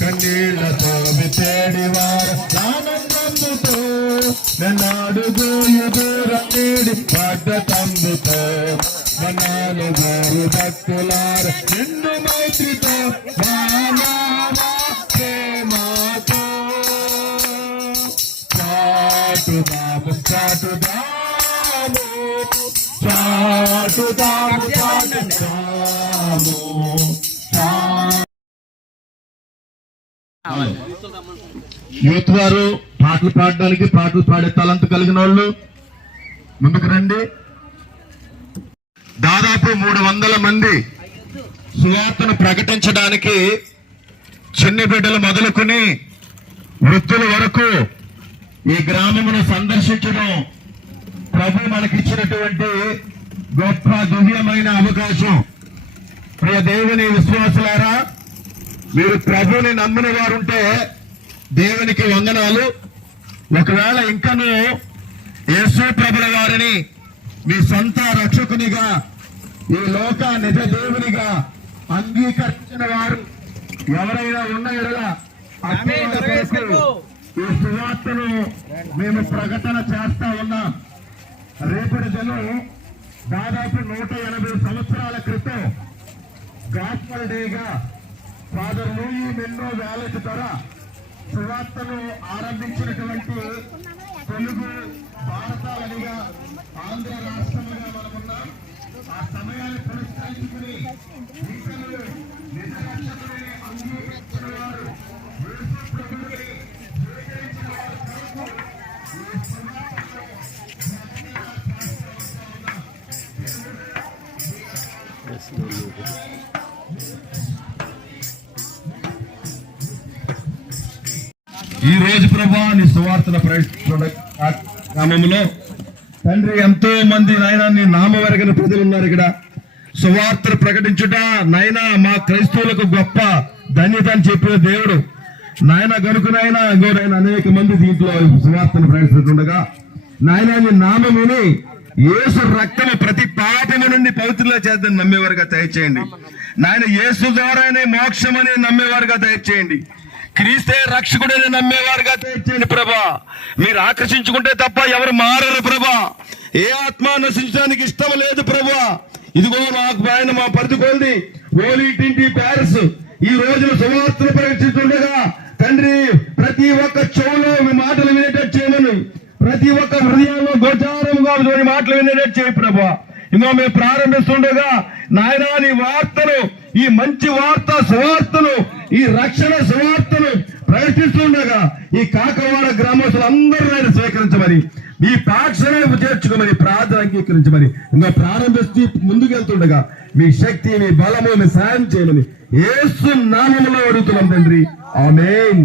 కన్నీళ్లతో వితేడివారు ఆనందముతో నన్నాడుగు ఎదురనేడి పడ్డ తంబుతో నన్నాలుగోరు భక్తులారు నిన్ను మైత్రితో ప్రేమతో చాటుదాము చాటుదాము చాటుదాము చాటుదాము. యూత్ వారు పాటలు పాడడానికి, పాటలు పాడే తలంతు కలిగిన వాళ్ళు ముందుకు రండి. దాదాపు 300 మంది సువార్తను ప్రకటించడానికి చిన్న బిడ్డలు మొదలుకొని వృద్ధుల వరకు ఈ గ్రామమును సందర్శించడం ప్రభు మనకిచ్చినటువంటి గొప్ప దివ్యమైన అవకాశం. ప్రియ దేవుని విశ్వాసులారా, మీరు ప్రభుని నమ్మిన వారుంటే దేవునికి వందనాలు. ఒకవేళ ఇంకను యేసు ప్రభుల వారిని మీ సొంత రక్షకునిగా, ఈ లోక నిజ దేవునిగా అంగీకరించిన వారు ఎవరైనా ఉన్న ఎడల ఈ సువార్తను మేము ప్రకటన చేస్తా ఉన్నాం. రేపటి దినం దాదాపు 180 సంవత్సరాల క్రితం గాస్పల్ డేగా ఫాదర్ లూయి మెన్నో వ్యాలెట్ ద్వారా సువార్తను ఆరంభించినటువంటి తెలుగు భారతాలనిగా ఆంధ్ర రాష్ట్రముగా మనమున్నాం. ఆ సమయాన్ని పురస్కరించుకుని నిజరక్షకుని అంగీకరించిన వారు, యేసు ప్రభువుని స్వీకరించిన వారు ఈ సువార్తను ఈ రోజు ప్రభా నీ సువార్తను ప్రకటించే క్రమంలో తండ్రి ఎంతో మంది నాయన నీ నామవరగిన ప్రజలు ఉన్నారు. ఇక్కడ సువార్తను ప్రకటించుట నాయన మా క్రైస్తవులకు గొప్ప ధన్యత అని చెప్పిన దేవుడు నాయన గనుకునైనా ఇంకోనైనా అనేక మంది దీంట్లో సువార్తను ప్రకటిస్తుండగా నాయన నీ నామం విని యేసు రక్తము ప్రతి పాపము నుండి పవిత్రుల చేద్దని నమ్మేవారుగా దయచేయండి నాయన. యేసు ద్వారానే మోక్షమని నమ్మేవారుగా దయచేయండి. క్రీస్తే రక్షకుడని నమ్మేవారుగా దయచేయండి ప్రభా. మీరు ఆకర్షించుకుంటే తప్ప ఎవరు మారరు ప్రభా. ఏ ఆత్మ నశించడానికి ఇష్టం లేదు ప్రభా. ఇదిగో నాకు ఆయన మా పరిధికొంది ఓలీటింటి ప్యారిస్ ఈ రోజున సువార్తను ప్రకటిస్తుండగా తండ్రి ప్రతి ఒక్క చెవులో మీ మాటలు వినేటట్టు చేయమని, ప్రతి ఒక్క హృదయంలో గోచారముగా మాటలు వినేటట్టు చేయి ప్రభా. ఇంకో మేము ప్రారంభిస్తుండగా నాయనా నీ వార్తను, ఈ మంచి వార్త సువార్తను, ఈ రక్షణ సువార్తను ప్రకటిస్తుండగా ఈ కాకవాడ గ్రామస్తులు అందరూ ఆయన స్వీకరించమని, ఈ పాఠశాల చేర్చుకోమని, ప్రార్థన అంగీకరించమని, ఇంకా ప్రారంభిస్తూ ముందుకెళ్తుండగా మీ శక్తి, మీ బలము, మీ సాయం చేయమని యేసు నామములో అడుగుతున్నాం తండ్రి. ఆమేన్.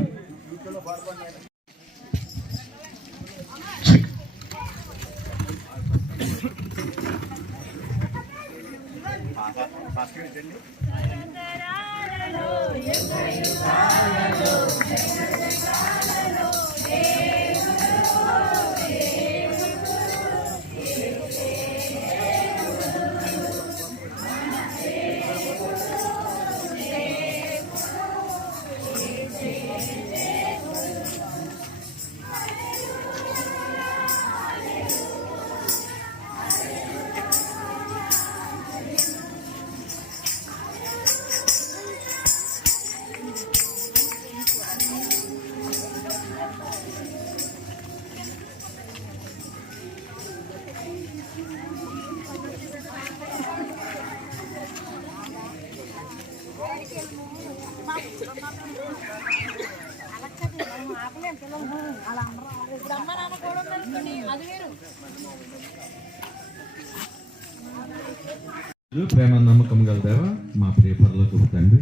ప్రేమ నమ్మకం గల దేవ మా ప్రియ పరలోకపు తండ్రి,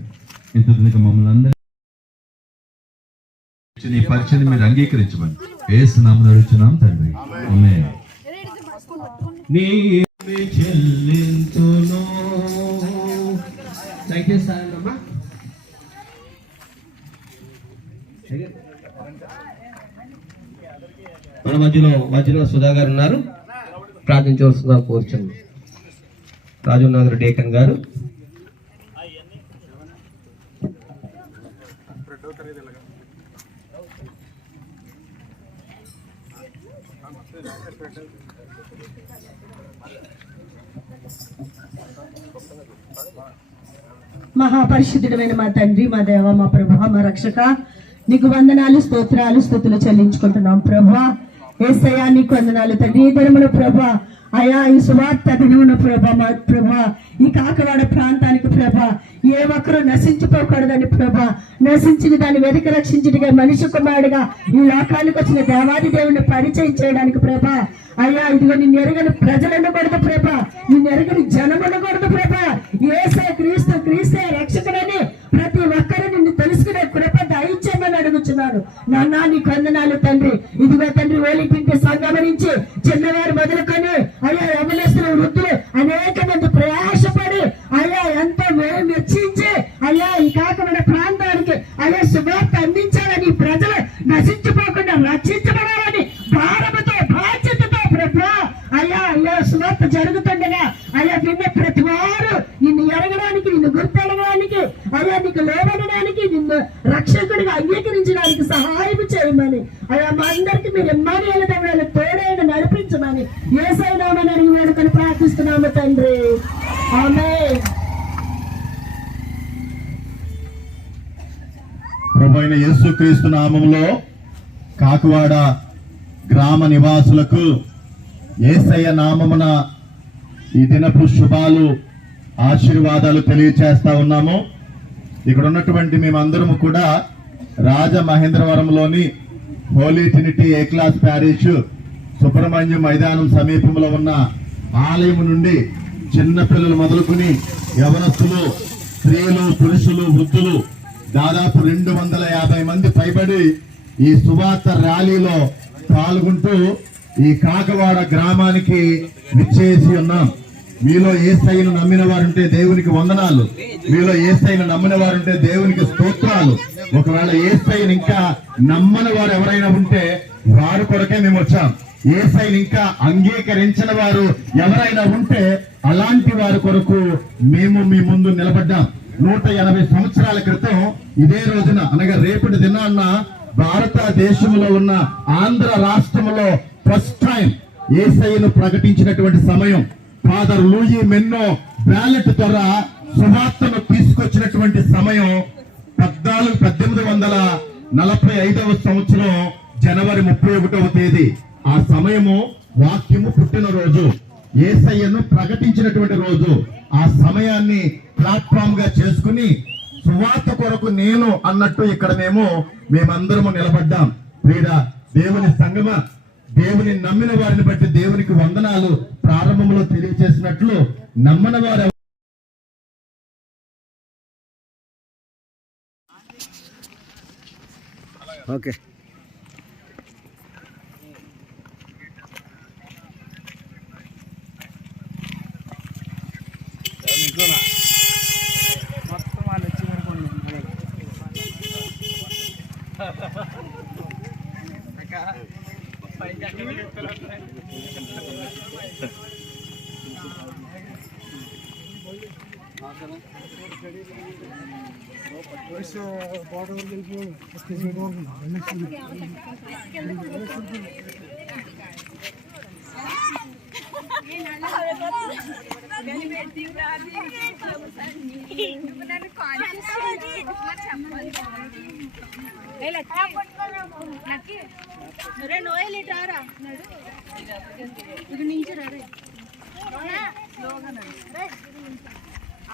ఇంత మమ్మల్ని అందరూ నీ పరిచయం మీరు అంగీకరించమని యేసు నామమున అడుగుచున్నాం తండ్రి. ఆమేన్. నీ చెల్లింతును దయచేస్తారమ్మా. మన మధ్యలో సుధా గారు ఉన్నారు. ప్రార్థించవలసిందిగా కోరుచున్నాను. రాజునాథుడు డేకన్ గారు. మహాపరిశుద్ధుడమైన మా తండ్రి, మా దేవ, మా ప్రభు, మా రక్షక, నీకు వందనాలు, స్తోత్రాలు, స్తుతులు చెల్లించుకుంటున్నాం ప్రభా. యేసయ్యా నీకు వందనాలు తండ్రి. ఈ దినమున ప్రభా, అయా ఈ సువార్త దినమున ప్రభా, మా ప్రభా, ఈ కాకవాడ ప్రాంతానికి ప్రభా, ఏ ఒక్కరూ నశించిపోకూడదని ప్రభా, నశించిన దాన్ని వెతికి రక్షించుడిగా మనిషి కుమారుడిగా ఈ లోకానికి వచ్చిన దేవాది దేవుని పరిచయం చేయడానికి ప్రభా, అయ్యా ఇదిగో నిన్ను ఎరగని ప్రజలను కొడదు ప్రభా, నిన్ను ఎరగని జనమును కొడదు ప్రభా. యేసే క్రీస్తు, క్రీస్తే రక్షకుడని ప్రతి ఒక్కరు నిన్ను తెలుసుకునే కృప దయచేయమని అడుగుచున్నాను. నాన్న నీకు వందనాలు తండ్రి. ఇదిగో తండ్రి, ఓలిపింటి సంఘం నుంచి చిన్నవారు మొదలుకొని అయ్యా యవనస్తులు, వృద్ధులు అనేక మంది ప్రయాసపడి అయ్యా ఎంతో వెచ్చించి అయ్యా ఈ కాకమైన ప్రాంతానికి అయ్యా శుభార్త అందించాలని, ప్రజలు నశించిపోకుండా రక్షించబడాలని భారముతో, బాధ్యతతో ప్రభా అయ్యా అయ్యా శుభార్త జరుగుతుండగా అయ్యా విన్న ప్రతి వారు నిన్ను ఎరగడానికి, నిన్ను గుర్తెరగడానికి, అయ్యా నీకు లోబడడానికి, నిన్ను రక్షకుడిగా అంగీకరించడానికి సహాయం చేయమని అయ్యా మా అందరికి మీరు ఎమ్మానియాల దేవుడు తోడైన నడిపించమని యేసయ్య నామమున అడిగి వేడుకొని ప్రార్థిస్తున్నాము తండ్రి. ఆమేన్. ప్రభువైన యేసుక్రీస్తు నామములో కాకువాడ గ్రామ నివాసులకు యేసయ్య నామమున ఈ దినపు శుభాలు, ఆశీర్వాదాలు తెలియచేస్తా ఉన్నాము. ఇక్కడ ఉన్నటువంటి మేమందరము కూడా రాజమహేంద్రవరంలోని హోలీ ట్రినిటీ ఏ క్లాస్ ప్యారిష్ సుబ్రహ్మణ్యం మైదానం సమీపంలో ఉన్న ఆలయం నుండి చిన్న పిల్లలు మొదలుకొని యవనస్తులు, స్త్రీలు, పురుషులు, వృద్ధులు దాదాపు 250 మంది పైబడి ఈ సువార్త ర్యాలీలో పాల్గొంటూ ఈ కాకవాడ గ్రామానికి విచ్చేసి ఉన్నాం. మీలో యేసయ్యను నమ్మిన వారుంటే దేవునికి వందనాలు, మీలో యేసయ్యను నమ్మిన వారుంటే దేవునికి స్తోత్రాలు. ఒకవేళ యేసయ్యను ఇంకా నమ్మని వారు ఎవరైనా ఉంటే వారు కొరకే మేము వచ్చాం. యేసయ్యను ఇంకా అంగీకరించిన వారు ఎవరైనా ఉంటే అలాంటి వారి కొరకు మేము మీ ముందు నిలబడ్డాం. 180 సంవత్సరాల క్రితం ఇదే రోజున, అనగా రేపటి దినాన్న భారతదేశంలో ఉన్న ఆంధ్ర రాష్ట్రంలో ఫస్ట్ టైం యేసయ్యను ప్రకటించినటువంటి సమయం. ఫాదర్ లూయి మెన్నో బ్యాలెట్ ద్వారా సువార్తను తీసుకొచ్చినటువంటి సమయం 1845వ సంవత్సరం జనవరి 31వ తేదీ. ఆ సమయము వాక్యము పుట్టిన రోజు, యేసయ్యను ప్రకటించినటువంటి రోజు. ఆ సమయాన్ని ప్లాట్ఫామ్ గా చేసుకుని సువార్త కొరకు నేను అన్నట్టు ఇక్కడ మేమందరము నిలబడ్డాం. ప్రియ దేవుని సంగమా, దేవుని నమ్మిన వారిని బట్టి దేవునికి వందనాలు. ప్రారంభంలో తెలియజేసినట్లు నమ్మని వారు ఓకే.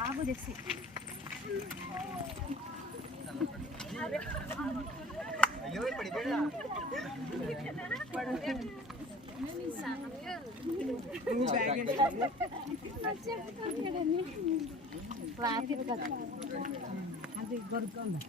ఆగు తెచ్చి అది గొరుకుందా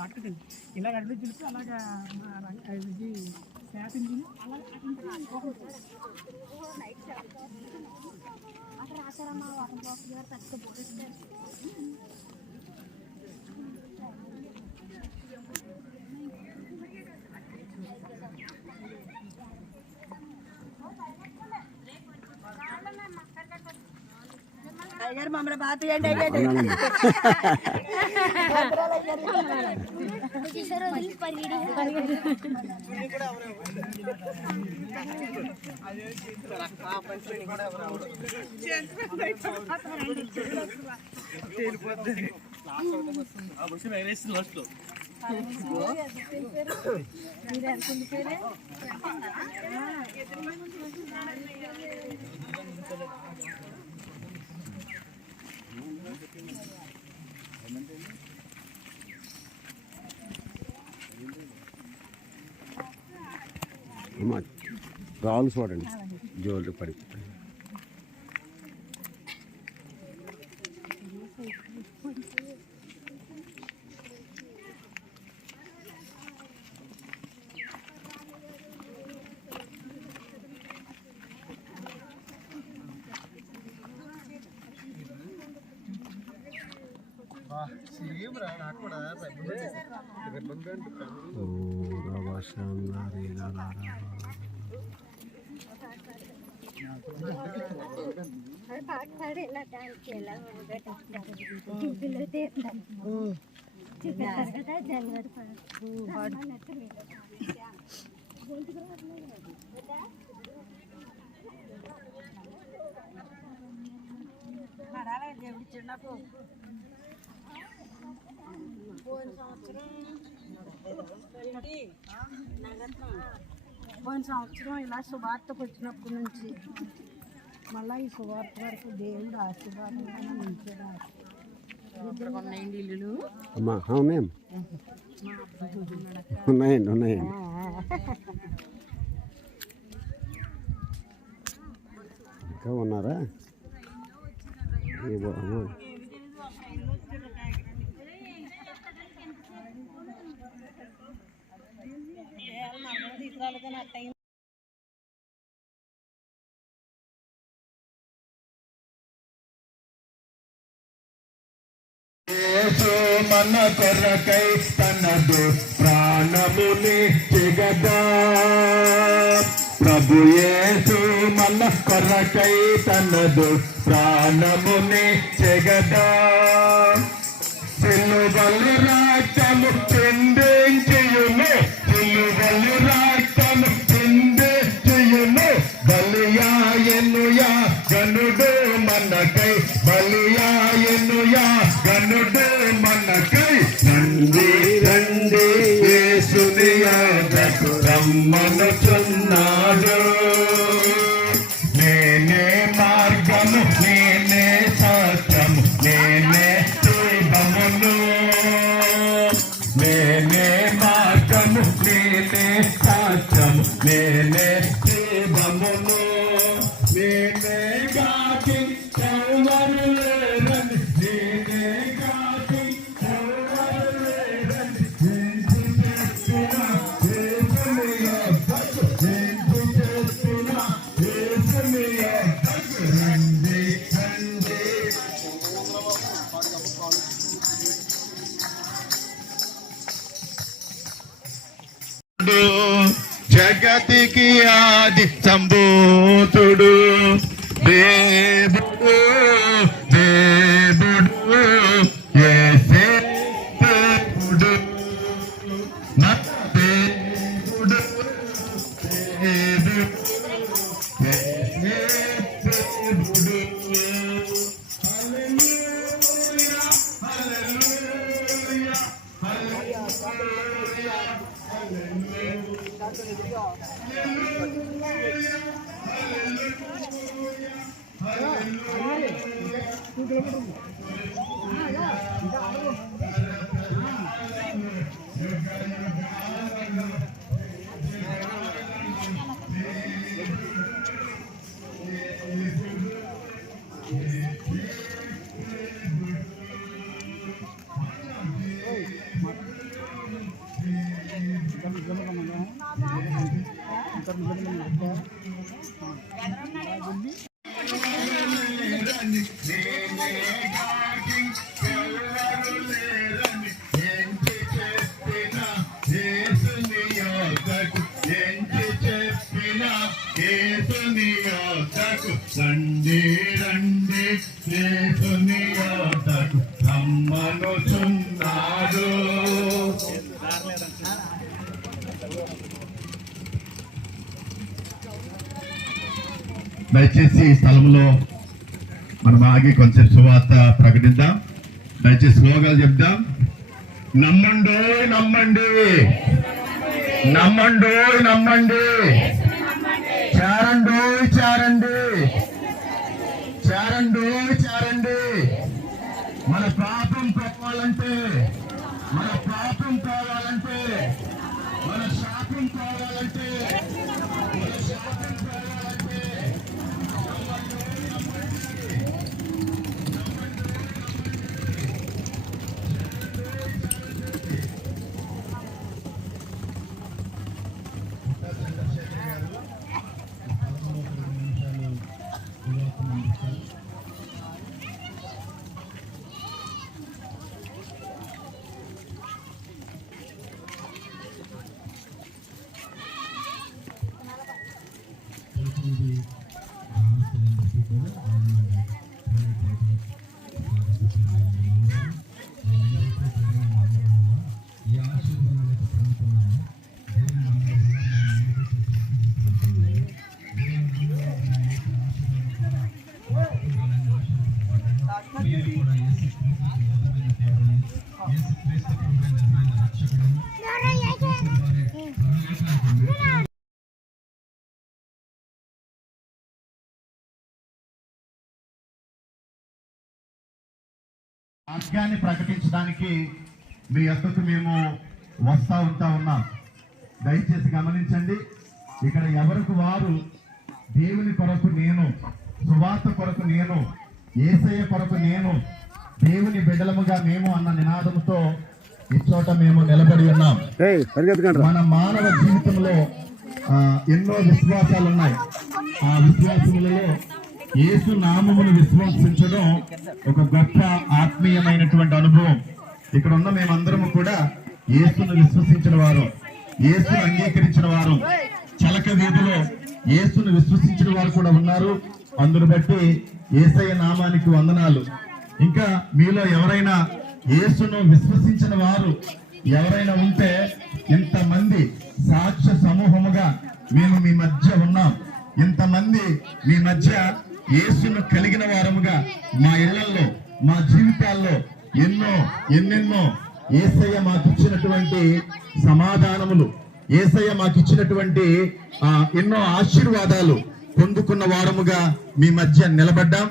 తాకుతుంది ఇలా అడిగి చూస్తే అలాగా ఇది శాపింగ్ అయ్యారు మమ్మల్ని బాగా తీయండి అయ్యాడు రాళ్ళు చూడండి జోలు పడి పోయిన సంవత్సరం ఇలా శుభార్తకు వచ్చినప్పటి నుంచి మళ్ళీ ఈ శుభార్త వరకు దేవుడు ఆశీర్వాదంగా ఉంచాడు. ఉన్నాయండి ఇల్లులు అమ్మా ఉన్నాయండి ఉన్నాయండి ఇంకా ఉన్నారా యేసు మన కొరకై తనదు ప్రాణముని చెగదా ప్రభు యేసు మన కొరకై తనదు ప్రాణముని చెగదా సిలువలు రక్తము చిందించును సిలువలు రక్తము చిందించును బలియాయనుయా గనుడు మనకై బలియాయనుయా గనుడు మనకై నంది రండి యేసుని యొద్దకు రమ్మనుచున్నాడు నేనే మార్గము నేనే సత్యము నేనే జీవమును నేనే మార్గము నేనే సత్యము నేనే జీవమును నేనే గాకి ఎవరు లేరని నేనే గాకి ఎవరు లేరని రండి రండి జగతికి ఆది సంభూతుడు దేవుడు దేవుడు యేసే దేవుడు నా దేవుడు దేవుడు యేసే దేవుడు హల్లెలూయా హల్లెలూయా హల్లెలూయా గాకి ఎవరు లేరని ఎంచి చెప్పిన యేసుని యొద్దకు ఎంచి చెప్పిన యేసుని యొద్దకు రండి రండి యేసుని యొద్దకు రమ్మనుచున్నాడు. దయచేసి ఈ స్థలంలో మనం ఆగి కొంచెం సువార్త ప్రకటిద్దాం. దయచేసి స్లోగాలు చెప్దాం. నమ్మండి నమ్మండి, నమ్మండి నమ్మండి, చేరండి చేరండి, చేరండి చేరండి. మన పాపం పోవాలంటే, మన పాపం పోవాలంటే, మన శాపం పోవాలంటే, మన శాపం పోవాలంటే వాక్యాన్ని ప్రకటించడానికి మీ యొక్కకు మేము వస్తూ ఉన్నాం. దయచేసి గమనించండి. ఇక్కడ ఎవరికి వారు దేవుని కొరకు నేను, సువార్త కొరకు నేను, యేసయ్య కొరకు నేను, దేవుని బిడ్డలముగా మేము అన్న నినాదంతో ఇచ్చోట మేము నిలబడి ఉన్నాం. మన మానవ జీవితంలో ఎన్నో విశ్వాసాలు ఉన్నాయి. ఆ విశ్వాసములలో యేసు నామమును విశ్వసించడం ఒక గొప్ప ఆత్మీయమైనటువంటి అనుభవం. ఇక్కడ ఉన్న మేమందరము కూడా యేసును విశ్వసించిన వారు, యేసును అంగీకరించిన వారు. చలక వీధిలో యేసును విశ్వసించిన వారు కూడా ఉన్నారు. అందును బట్టి యేసయ్య నామానికి వందనాలు. ఇంకా మీలో ఎవరైనా యేసును విశ్వసించిన వారు ఎవరైనా ఉంటే ఇంతమంది సాక్ష్య సమూహముగా మేము మీ మధ్య ఉన్నాం. ఇంతమంది మీ మధ్య యేసును కలిగిన వారముగా మా ఇళ్లలో, మా జీవితాల్లో ఎన్నెన్నో యేసయ్య మాకు ఇచ్చినటువంటి సమాధానములు, యేసయ్య మాకు ఇచ్చినటువంటి ఎన్నో ఆశీర్వాదాలు పొందుకున్న వారముగా మీ మధ్య నిలబడ్డాం.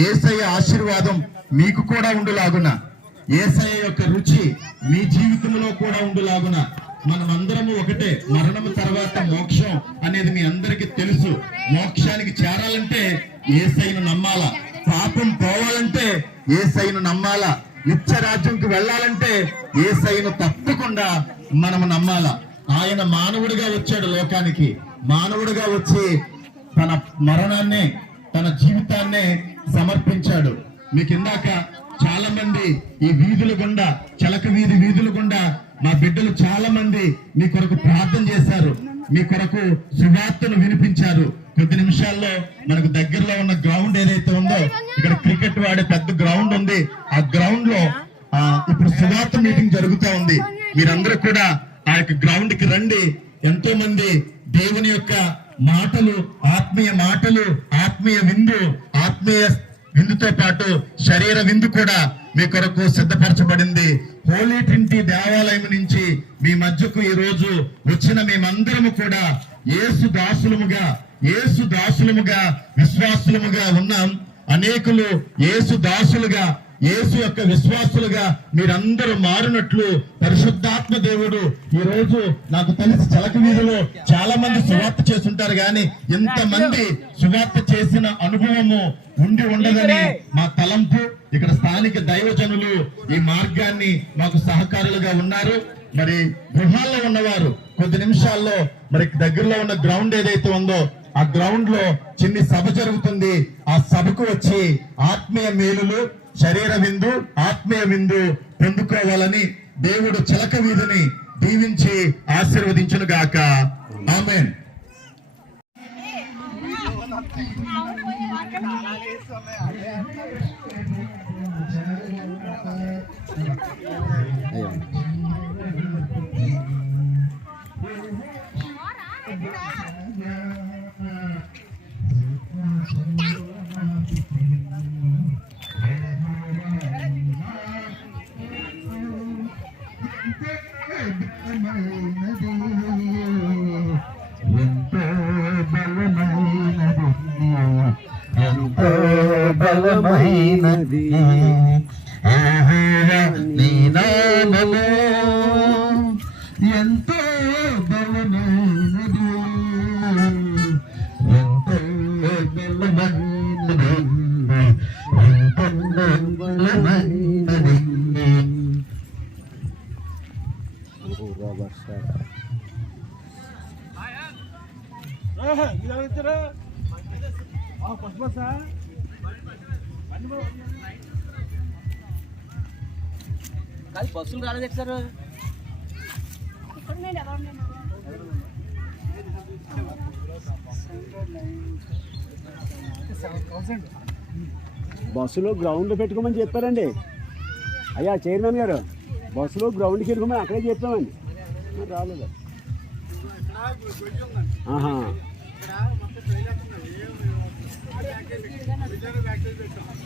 యేసయ్య ఆశీర్వాదం మీకు కూడా ఉండులాగున, యేసయ్య యొక్క రుచి మీ జీవితంలో కూడా ఉండులాగున మనమందరము ఒకటే. మరణము తర్వాత మోక్షం అనేది మీ అందరికీ తెలుసు. మోక్షానికి చేరాలంటే యేసయ్యను నమ్మాలా, పాపం పోవాలంటే యేసయ్యను నమ్మాలా, నిత్యరాజ్యంకి వెళ్ళాలంటే యేసయ్యను తప్పకుండా మనము నమ్మాలా. ఆయన మానవుడిగా వచ్చాడు లోకానికి. మానవుడిగా వచ్చి తన మరణాన్నే, తన జీవితాన్నే సమర్పించాడు. మీకు ఇందాక చాలా మంది ఈ వీధుల గుండా, చలక వీధుల గుండా మా బిడ్డలు చాలా మంది మీ కొరకు ప్రార్థన చేశారు, మీ కొరకు సువార్తను వినిపించారు. కొద్ది నిమిషాల్లో మనకు దగ్గరలో ఉన్న గ్రౌండ్ ఏదైతే ఉందో, ఇక్కడ క్రికెట్ వాడే పెద్ద గ్రౌండ్ ఉంది. ఆ గ్రౌండ్ లో ఇప్పుడు సువార్త మీటింగ్ జరుగుతూ ఉంది. మీరందరూ కూడా ఆ యొక్క గ్రౌండ్ కి రండి. ఎంతో మంది దేవుని యొక్క మాటలు, ఆత్మీయ విందుతో పాటు శరీర విందు కూడా మీ కొరకు సిద్ధపరచబడింది. హోలీ ట్రినిటీ దేవాలయం నుంచి మీ మధ్యకు ఈ రోజు వచ్చిన మేమందరము కూడా యేసు దాసులముగా విశ్వాసులముగా ఉన్నాం. అనేకులు యేసు దాసులుగా, యేసు యొక్క విశ్వాసులుగా మీరందరూ మారినట్లు పరిశుద్ధాత్మ దేవుడు ఈ రోజు, నాకు తెలిసి చలక వీధిలో చాలా మంది సువార్త చేస్తుంటారు, కానీ ఇంతమంది సువార్త చేసిన అనుభవము ఉండి ఉండదని మా తలంపు. ఇక్కడ స్థానిక దైవజనులు ఈ మార్గాన్ని మాకు సహకారులుగా ఉన్నారు. మరి గృహాల్లో ఉన్నవారు కొద్ది నిమిషాల్లో మరి దగ్గరలో ఉన్న గ్రౌండ్ ఏదైతే ఉందో ఆ గ్రౌండ్ లో చిన్ని సభ జరుగుతుంది. ఆ సభకు వచ్చి ఆత్మీయ మేలులు, శరీర విందు, ఆత్మీయ విందు పొందుకోవాలని దేవుడు చిలక వీధిని దీవించి ఆశీర్వదించును గాక. ఆమేన్. ఎంతో బలమైనది నీ నామము, ఎంతో బలమైనది, ఎంతో బలమైనది, ఎంతో బలమైనది. బస్సులు రాలేదు సార్. బస్సులో గ్రౌండ్ పెట్టుకోమని చెప్పారండి. అయ్యా చైర్మన్ గారు, బస్సులో గ్రౌండ్కి వెళ్ళిపోమని అక్కడే చెప్పామండి. మరి రాలేదు. ఆహా,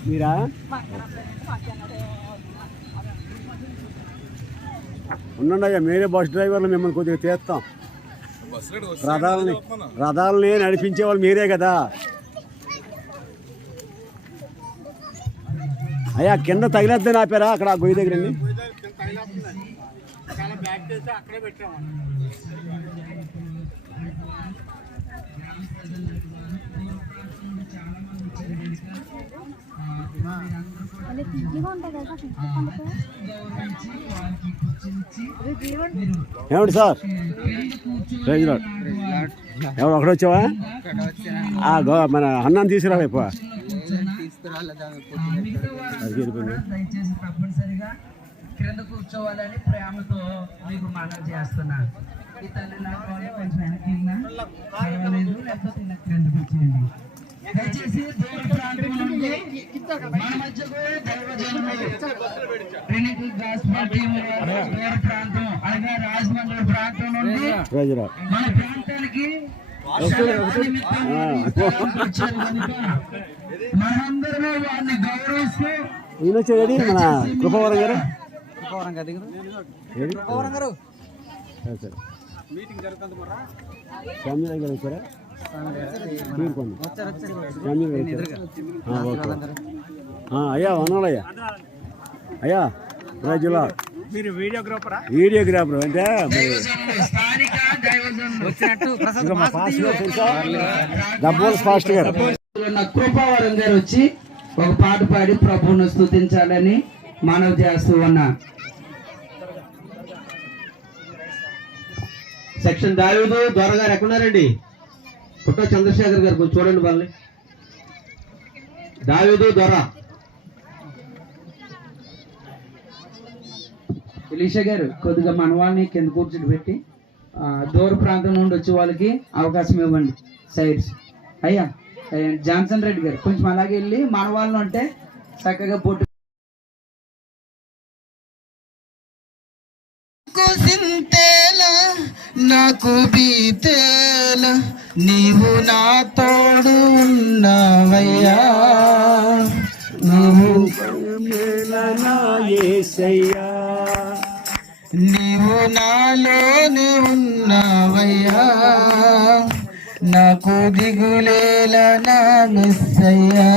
మీరా? ఉండండి అయ్యా, మీరే బస్ డ్రైవర్లు, మిమ్మల్ని కొద్దిగా తీస్తాం. రథాలని నడిపించే వాళ్ళు మీరే కదా అయ్యా. కింద తగిలేద్దని ఆపారా అక్కడ ఆ గొయ్యి దగ్గర? ఏమిటి సార్? ఎవరు ఒకటి వచ్చావా? మన అన్నాన్ని తీసుకురాలే ఎక్కువ. దయచేసి తప్పనిసరిగా క్రింద కూర్చోవాలని ప్రేమతో మీకు మనవి చేస్తున్నాను. ఈ తల్లి నాకు కొంచెం వెనక్కినా పర్వాలేదు, లేకపోతే ఇలా క్రింద కూర్చోండి. దయచేసి దూర ప్రాంతం నుండి మన మధ్యకు దైవజనులు ట్రినిటీ గాస్పెల్ టీమ్ దూర ప్రాంతం అనగా రాజమండ్రి ప్రాంతం నుండి మన ప్రాంతానికి మనందరూ వారిని గౌరవిస్తూ ఈయన వచ్చేది మన కృపవరం గారు. స్వామి గారు వచ్చారా? అయ్యా వందనాలయ్యా. అయ్యా రాజులా వీడియోగ్రాఫర్ అంటే డబ్బులు ఫాస్ట్ గారు. కృపావరం గారు వచ్చి ఒక పాట పాడి ప్రభువును స్తుతించాలని మనవి చేస్తూ ఉన్నా. సెక్షన్ దావీదు దొరగారు ఎక్కడున్నారండి? పుట్ట చంద్రశేఖర్ గారు కొంచెం చూడండి వాళ్ళని. దావీదు దొర. ఎలీషా గారు కొద్దిగా మన వాళ్ళని కింద కూర్చుని పెట్టి దూర ప్రాంతం నుండి వచ్చే వాళ్ళకి అవకాశం ఇవ్వండి. సైడ్స్ అయ్యా జాన్సన్ రెడ్డి గారు కొంచెం అలాగే వెళ్ళి మన వాళ్ళని అంటే చక్కగా పొట్టు నాకు బీతేల నీవు నా తోడు ఉన్నావయ్యా, నీవు నీవు నాలోనే ఉన్నావయ్యా, నాకు దిగులేలా నా మెస్సయ్యా.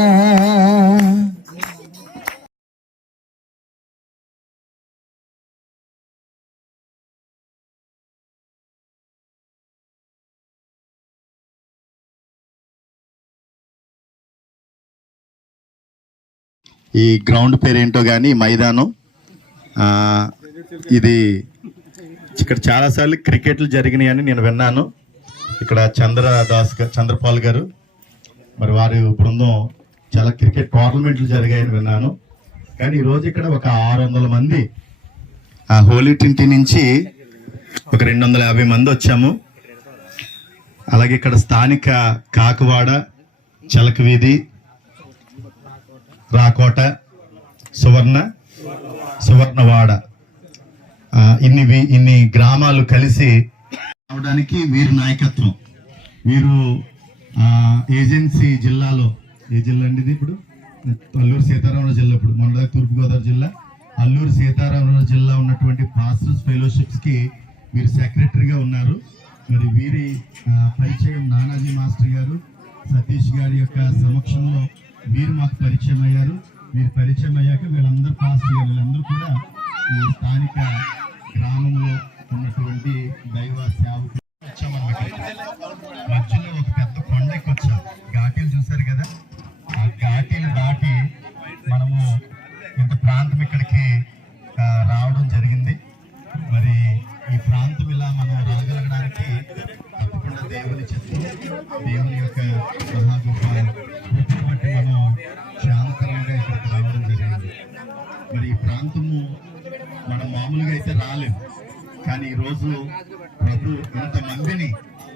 ఈ గ్రౌండ్ పేరేంటో కానీ మైదానం ఇది ఇక్కడ చాలాసార్లు క్రికెట్లు జరిగినాయి అని నేను విన్నాను. ఇక్కడ చంద్రపాల్ గారు, మరి వారి బృందం చాలా క్రికెట్ టోర్నమెంట్లు జరిగాయని విన్నాను. కానీ ఈరోజు ఇక్కడ ఒక 600 మంది హోలీ ట్రింటీ నుంచి ఒక 250 మంది వచ్చాము. అలాగే ఇక్కడ స్థానిక కాకువాడ, చలకవీధి, రాకోట, సువర్ణవాడ ఇన్ని గ్రామాలు కలిసి రావడానికి వీరి నాయకత్వం. వీరు ఏజెన్సీ జిల్లాలో, ఏ జిల్లా అండి ఇది ఇప్పుడు? అల్లూరు సీతారామరాజు జిల్లా. ఇప్పుడు మొన్న తూర్పుగోదావరి జిల్లా, అల్లూరు సీతారామరాజు జిల్లా ఉన్నటువంటి పాస్టర్స్ ఫెలోషిప్స్ కి వీరు సెక్రటరీగా ఉన్నారు. మరి వీరి పరిచయం నానాజీ మాస్టర్ గారు, సతీష్ గారి యొక్క సమక్షంలో వీరు మాకు పరిచయం అయ్యారు. వీరు పరిచయం అయ్యాక వీళ్ళందరూ పాస్టర్ గారు, వీళ్ళందరూ కూడా ఈ స్థానిక గ్రామంలో ఉన్నటువంటి దైవ సేవకులు. మధ్యలో ఒక పెద్ద కొండకి వచ్చాం. ఘాటీలు చూశారు కదా, ఆ ఘాటీలు దాటి మనము ఇంత ప్రాంతం ఇక్కడికి రావడం జరిగింది. మరి ఈ ప్రాంతం ఇలా మనం రాగలగడానికి తప్పకుండా దేవుని చిత్తం, దేవుని యొక్క మహాగోపాలు బట్టి మనం క్షేమకరంగా ఇక్కడికి రావడం జరిగింది. మరి ఈ ప్రాంతము మనం మామూలుగా అయితే రాలేము, కానీ ఈరోజు ప్రభు ఇంతమందిని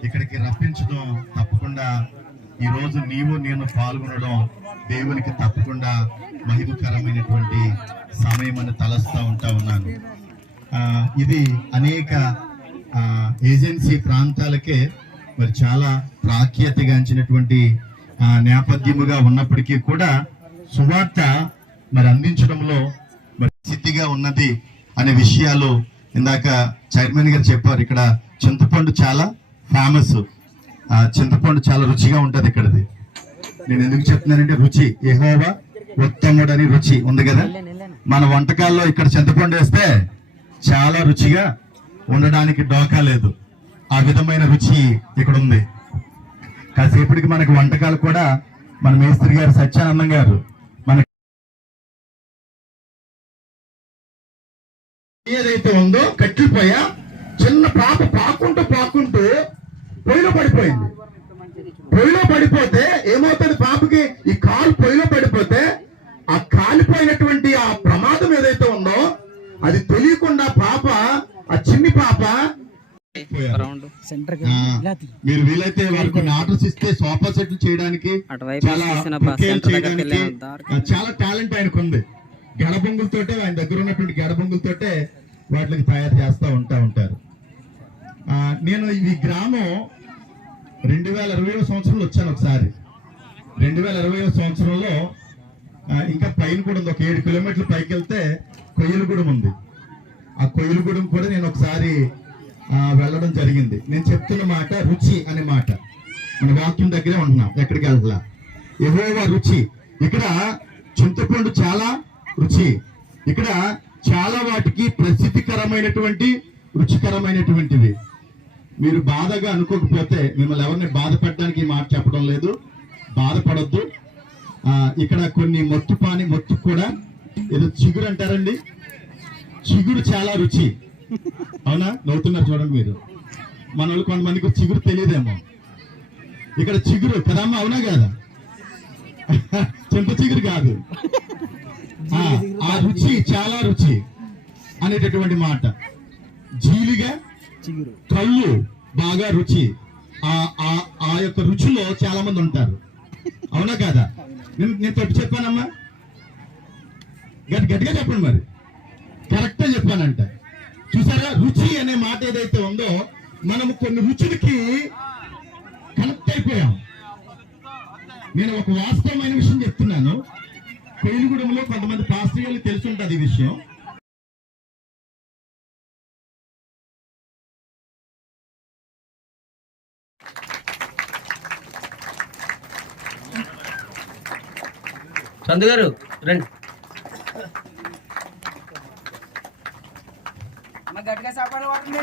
ఇక్కడికి రప్పించడం, తప్పకుండా ఈరోజు నీవు నేను పాల్గొనడం దేవునికి తప్పకుండా మహిమకరమైనటువంటి సమయం అని తలస్తూ ఉన్నాను. ఇది అనేక ఏజెన్సీ ప్రాంతాలకే మరి చాలా ప్రాఖ్యాతిగాంచినటువంటి నేపథ్యముగా ఉన్నప్పటికీ కూడా సువార్త మరి అందించడంలో మరి స్థితిగా ఉన్నది అనే విషయాలు ఇందాక చైర్మన్ గారు చెప్పారు. ఇక్కడ చింతపండు చాలా ఫేమస్, చింతపండు చాలా రుచిగా ఉంటది ఇక్కడది. నేను ఎందుకు చెప్తున్నానంటే రుచి, యెహోవా ఉత్తముడు అని రుచి ఉంది కదా. మన వంటకాల్లో ఇక్కడ చింతపండు వేస్తే చాలా రుచిగా ఉండడానికి డోకా లేదు. ఆ విధమైన రుచి ఇక్కడ ఉంది. కాసేపటికి మనకి వంటకాలు కూడా మన మేస్త్రి గారు సత్యానందం గారు మనకి ఏదైతే ఉందో కట్టిపోయా చిన్న పాప పాకుంటూ పొయ్యిలో పడిపోయింది. పొయ్యిలో పడిపోతే ఏమవుతుంది, పాపకి ఈ కాలు పొయ్యిలో పడిపోతే ఆ కాలిపోయినటువంటి ఆ ప్రమాదం ఏదైతే ఉందో అది తెలియకుండా పాప, ఆ చిన్ని పాప, మీరు వీలైతే వారికి ఆర్డర్స్ ఇస్తే సోఫా సెట్లు చేయడానికి చాలా టాలెంట్ ఆయనకు ఉంది. గడబొంగులతోటే, ఆయన దగ్గర ఉన్నటువంటి గడబొంగులతోటే వాటికి తయారు చేస్తూ ఉంటారు. నేను ఈ గ్రామం 2020 సంవత్సరంలో వచ్చాను ఒకసారి. 2020 సంవత్సరంలో ఇంకా పైన కూడా ఉంది, ఒక 7 కిలోమీటర్లు పైకి వెళ్తే కొయ్యలగూడెం ఉంది. ఆ కొయ్యలగూడెం కూడా నేను ఒకసారి వెళ్ళడం జరిగింది. నేను చెప్తున్న మాట రుచి అనే మాట, మన వాక్యం దగ్గరే ఉంటున్నాం, ఎక్కడికి వెళ్ళాల. యెహోవా రుచి. ఇక్కడ చింతపండు చాలా రుచి. ఇక్కడ చాలా వాటికి ప్రసిద్ధికరమైనటువంటి రుచికరమైనటువంటివి. మీరు బాధగా అనుకోకపోతే, మిమ్మల్ని ఎవరిని బాధపడడానికి ఈ మాట చెప్పడం లేదు, బాధపడొద్దు. ఇక్కడ కొన్ని మొత్తు కూడా ఏదో చిగురు అంటారండి, చిగురు చాలా రుచి. అవునా? నవ్వుతున్నారు చూడండి మీరు. మన వాళ్ళు కొంతమందికి చిగురు తెలియదేమో. ఇక్కడ చిగురు కదమ్మా, అవునా కదా? చింత చిగురు కాదు, ఆ రుచి చాలా రుచి అనేటటువంటి మాట. జీలిగా కళ్ళు బాగా రుచి. ఆ యొక్క రుచిలో చాలా మంది ఉంటారు, అవునా కదా? నేను తప్పు చెప్పానమ్మా? గట్టిగా చెప్పండి మరి, కరెక్ట్గా చెప్పానంట. చూసారా, రుచి అనే మాట ఏదైతే ఉందో, మనము కొన్ని రుచులకి కనెక్ట్ అయిపోయాం. నేను ఒక వాస్తవమైన విషయం చెప్తున్నాను. కొయ్యలగూడెంలో కొంతమంది పాస్టర్లు తెలుసుంటది ఈ విషయం. చందు గారు రండి. గట్టిగా సాపాలు వాడండి.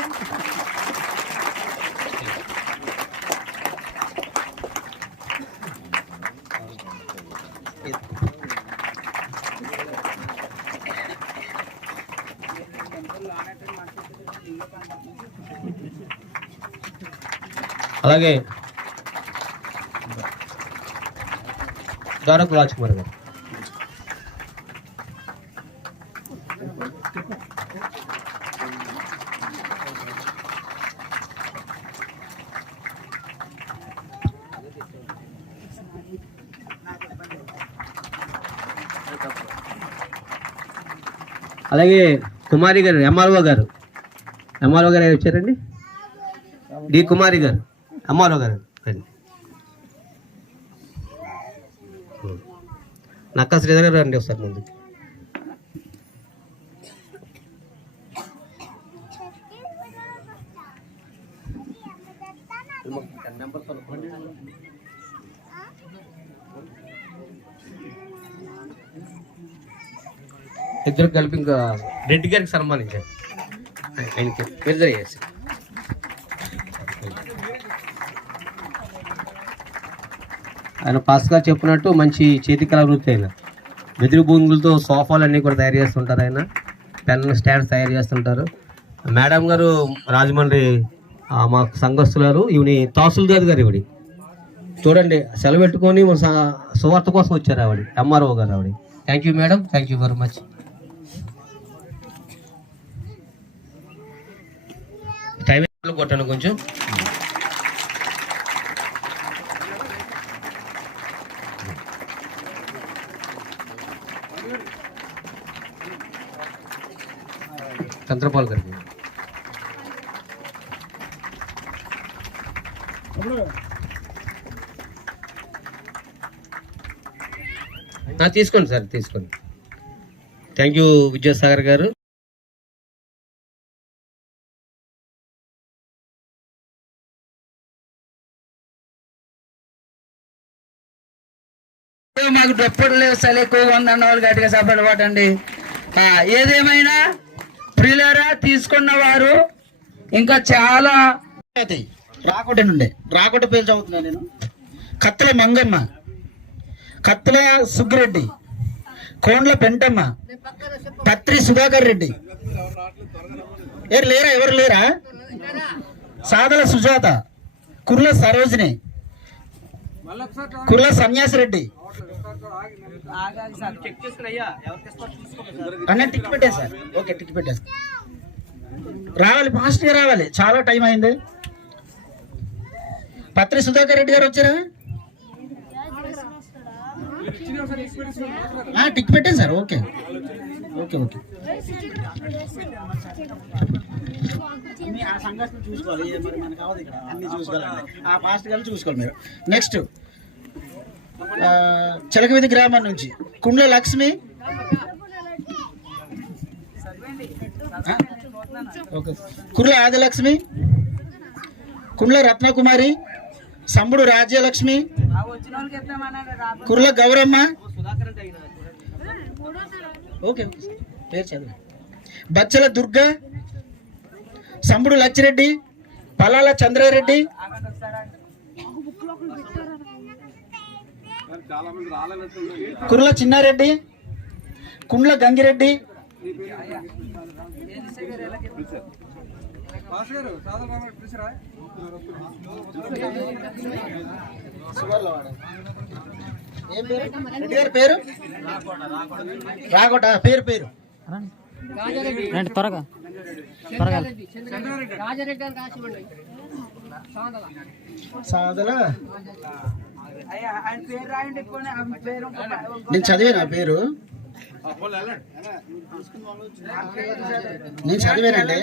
అలాగే ద్వారక రాజ్ కుమార్ గారు. అలాగే కుమారి గారు, ఎంఆర్ఓ గారు ఎవరు వచ్చారండి? డి కుమారి గారు, ఎంఆర్ఓ గారు. నక్కా శ్రీధర్ గారు రండి ఒకసారి ముందు. ఇద్దరు కలిపి ఇంకా రెడ్డి గారికి సన్మానించారు. ఆయనకి విడుదల చేసి ఆయన పాస్గా చెప్పినట్టు మంచి చేతి కళ వృత్తి అయిన వెదురు భూములతో సోఫాలు అన్నీ కూడా తయారు చేస్తుంటారు. ఆయన పెన్ స్టాండ్స్ తయారు చేస్తుంటారు. మేడం గారు రాజమండ్రి మా సంఘస్థులారు. ఈవిని తహసీల్దార్ గారు. ఈవిడి చూడండి సెలవు పెట్టుకొని సువార్త కోసం వచ్చారు ఆవిడ, ఎంఆర్ఓ గారు ఆవిడ. Thank you madam, thank you very much. Time కొట్టాను కొంచెం. చంద్రపాల్ గారికి తీసుకోండి సార్, తీసుకోండి. థ్యాంక్ యూ విద్యాసాగర్ గారు. మాకు డొప్పుడు లేవు, చలి ఎక్కువగా ఉందన్న వాళ్ళు గట్టిగా సపోర్ట్ పడండి. ఏదేమైనా ప్రియులారా, తీసుకున్న వారు ఇంకా చాలా రాకోట నుండి రాకోట పేరు చదువుతున్నా నేను. కత్తల మంగమ్మ, కత్తల సుగ్గిరెడ్డి, కోండ్ల పెంటమ్మ, పత్రి సుధాకర్ రెడ్డి. ఎవరు లేరా? సాదల సుజాత, కుర్ల సరోజిని, కుర్ల సన్యాసిరెడ్డి. అన్న టిక్ పెట్టేసారు. ఓకే, టిక్ పెట్టేసారు. రావాలి, ఫాస్ట్గా రావాలి, చాలా టైం అయింది. పత్రి సుధాకర్ రెడ్డి గారు వచ్చారా? టిక్ పెట్టేశారు. Okay okay okay. ఆ సంఘటన చూసుకోవాలి, మరి మనకు కావాలి ఇక్కడ అన్ని చూసుకోవాలి. ఫాస్ట్గా చూసుకోవాలి మీరు. నెక్స్ట్ చిలకవీధి గ్రామం నుంచి కుండ్ల లక్ష్మి, కుర్ల ఆదిలక్ష్మి, కుండ్ల రత్నకుమారి, సంబుడు రాజ్యలక్ష్మి, కుర్ల గౌరమ్మ. ఓకే ఓకే, పేరు చదువు. బచ్చల దుర్గ, సంబుడు లచ్చిరెడ్డి, పలాల చంద్రారెడ్డి, కుర్ల చిన్నారెడ్డి, కుండ్ల గంగిరెడ్డి, ఏం పేరు? రెడ్డి గారి పేరు రాకోట. పేరు పేరు త్వరగా సాదల. నేను చదివాను ఆ పేరు, నేను చదివానండి.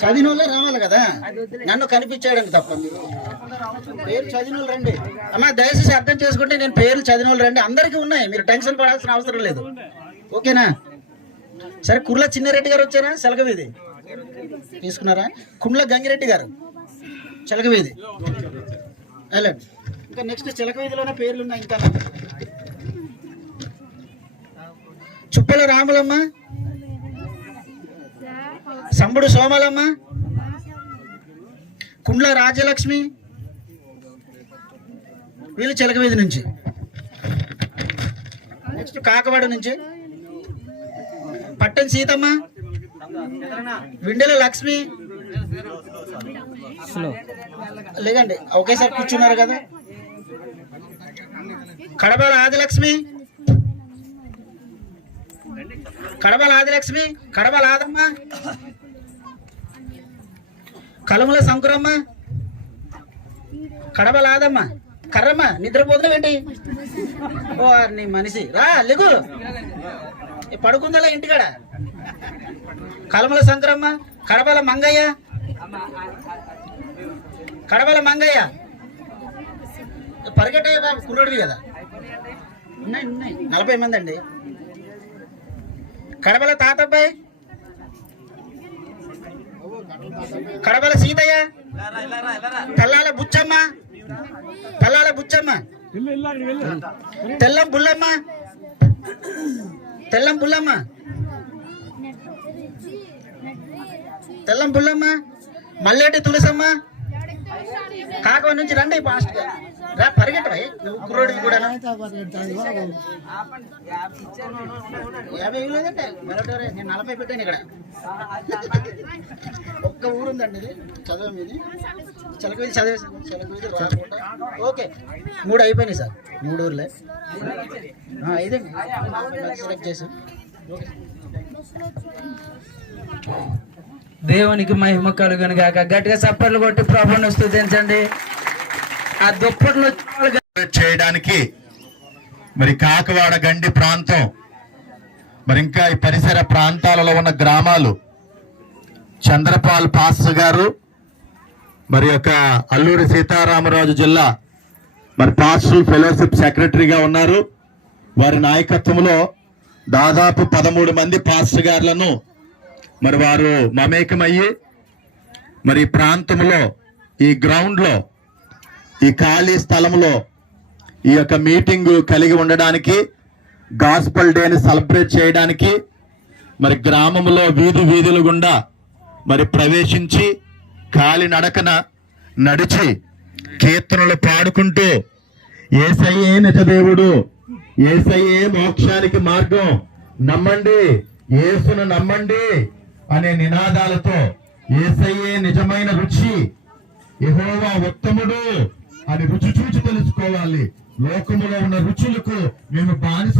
చదివిన వాళ్ళే రావాలి కదా, నన్ను కనిపించాడండి తప్ప. పేరు చదివిన వాళ్ళు రండి అమ్మా, దయచేసి అర్థం చేసుకుంటే. నేను పేర్లు చదివిన వాళ్ళు రండి, అందరికీ ఉన్నాయి, మీరు టెన్షన్ పడాల్సిన అవసరం లేదు. ఓకేనా? సరే, కుర్ల చిన్నారెడ్డి గారు వచ్చారా? చిలకవీధి తీసుకున్నారా? కుండ్ల గంగిరెడ్డి గారు చిలకవీధి వెళ్ళండి. ఇంకా నెక్స్ట్ చిలకవీధిలోనే పేర్లు ఉన్నాయి. ఇంకా చుప్పల రాములమ్మ, సంబుడు సోమలమ్మ, కుండ్ల రాజ్యలక్ష్మి, వీళ్ళు చిలకవీధి నుంచి. నెక్స్ట్ కాకవాడ నుంచి పట్టం సీతమ్మ, విండెల లక్ష్మి, లేదండి ఒకేసారి కూర్చున్నారు కదా. కడబాల ఆదిలక్ష్మి, కడబాల ఆదిలక్ష్మి, కడబాల ఆదమ్మ, కలముల శంకురమ్మ, కడబాల ఆదమ్మ, కర్రమ్మ. నిద్రపోతున్నావేంటి? ఓ నీ మనిషి రా లేకు, పడుకుందా ఇంటికాడ. కలముల శంకరమ్మ, కడబాల మంగయ్య, కడబాల మంగయ్య. పరిగెట్టే బాబు, కుర్రోడివి కదా. ఉన్నాయి 40 మంది అండి. కడబల తాతబ్బాయి, కడబల సీతయ్య, తెల్లాల బుచ్చమ్మ, తెల్లాల బుచ్చమ్మ, తెల్లం బుల్లమ్మ, తెల్లం బుల్లమ్మ, తెల్లం బుల్లమ్మ, మల్లేటి తులసమ్మ. కాకవ నుంచి రండి ఫాస్ట్ గా రా, పరిగెట్టవా నువ్వు కుర్రోడివి కూడా. 50 లేదంటే మరొకరే, నేను 40 పెట్టాను ఇక్కడ. ఒక్క ఊరు ఉందండి ఇది చదువు మీది. చిలకవీధి చదివేసాను, చిలకవీధి రాకుండా. ఓకే 3 అయిపోయినాయి సార్, 3 ఊర్లే. 5 సెలెక్ట్ చేసాం. దేవునికి మహిమ కలుగును గాక. గట్టిగా చప్పట్లు కొట్టి ప్రభువును స్తుతించండి. ఆ దుప్పట్లు చేయడానికి మరి కాకవాడ గండి ప్రాంతం, మరి ఇంకా ఈ పరిసర ప్రాంతాలలో ఉన్న గ్రామాలు, చంద్రపాల్ పాస్టర్ గారు మరి యొక్క అల్లూరి సీతారామరాజు జిల్లా మరి పాస్టరల్ ఫెలోషిప్ సెక్రటరీగా ఉన్నారు. వారి నాయకత్వంలో దాదాపు 13 మంది పాస్టర్ గారులను మరి వారు మమేకమయ్యి మరి ఈ ప్రాంతంలో, ఈ గ్రౌండ్లో, ఈ ఖాళీ స్థలంలో ఈ యొక్క మీటింగ్ కలిగి ఉండడానికి, గాస్పల్ డేని సెలబ్రేట్ చేయడానికి మరి గ్రామంలో వీధులు గుండా మరి ప్రవేశించి కాలి నడకన నడిచి కీర్తనలు పాడుకుంటూ యేసయ్యే నిజదేవుడు, యేసయ్యే మోక్షానికి మార్గం, నమ్మండి యేసును నమ్మండి అనే నినాదాలతో యేసయ్యే నిజమైన రుచి, యెహోవా ఉత్తముడు అని రుచి చూచి తెలుసుకోవాలి. లోకములో ఉన్న రుచులకు మేము బానిస